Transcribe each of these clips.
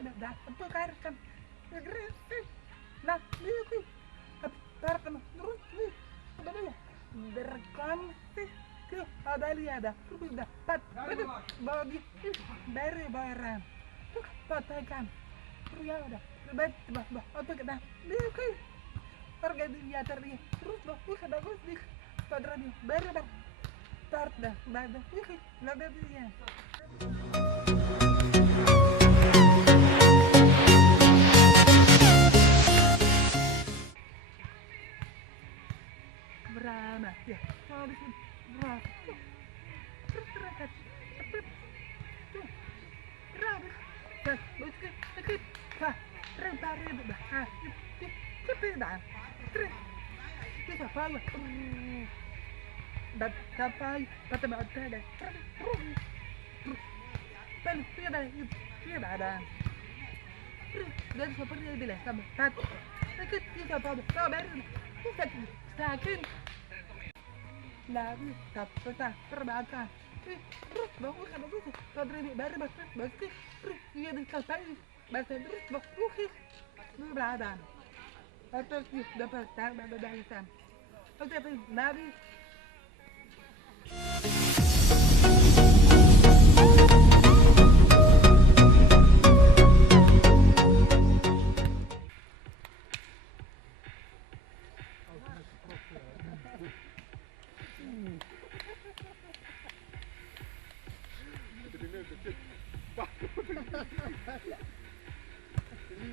da apa kan agresif nah itu tarkan terus nih ada dia berkonsih tuh ada lihat sudah pat bagi dari barang tuh patakan ya udah bah apa kita nih harga dia terus terus ada gus di padran baru dah start dah nada dia berapa ya habis berapa terus terus berapa terus terus terus tarik dah terus dah terus kita apa dat sampai kata ada dah terus tidak ada dan seperti yang bilang sama tadi kita apa kabar sakit lagi tak terbakar terus bagus kan bagus tadi baru bagus terus dia dicapai bahasa terus bagus berada atau dapat tak dari sana oke nabi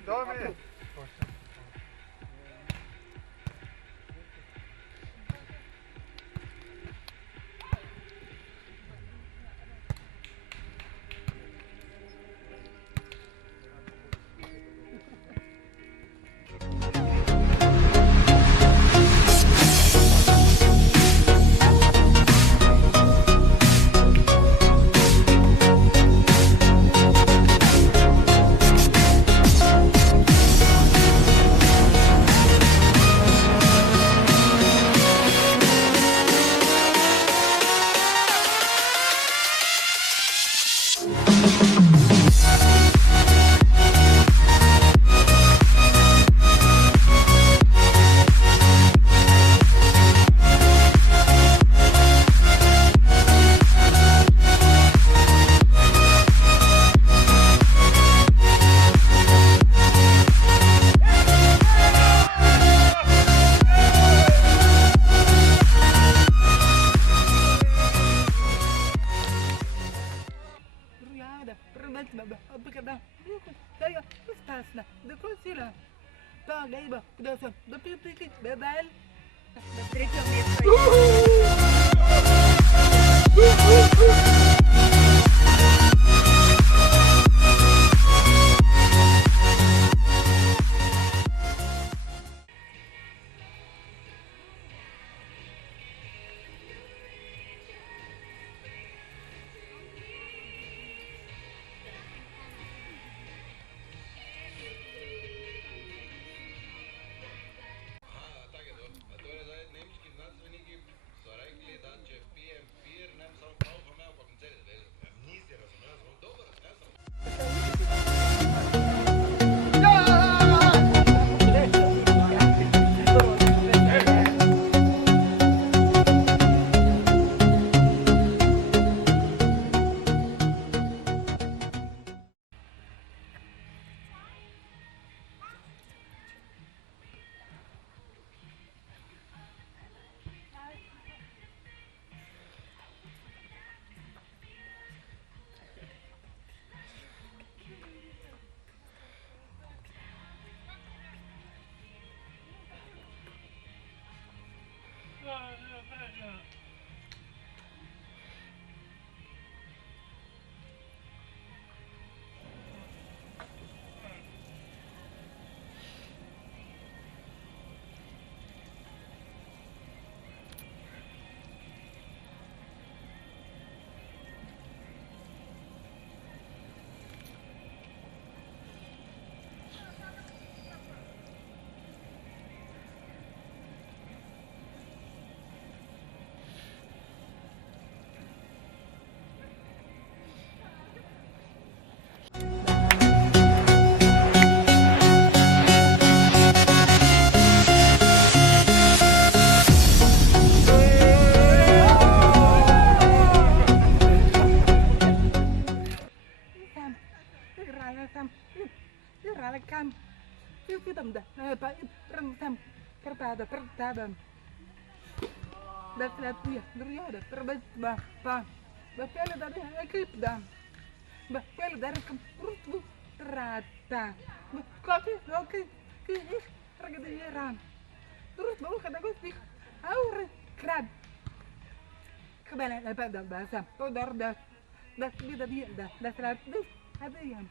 Dove? apa kata saya ustaz lah dekosi lah tak gaiba kudasan tapi bebal Bastrecho mesto nemški znanstveniki so rekli, da če pijem pir, ne bi samo prav imel, pa basam iralkan fitam da pa ramsam kerpada pertabam das latia دريادة تربت با بفعل dari ekip dan بفعل dari kemurutmu terata kopi oke kih harga diran terus baru kata gue sih aur krad kebalik lepas dah basam podor das dia dah das latis ada yang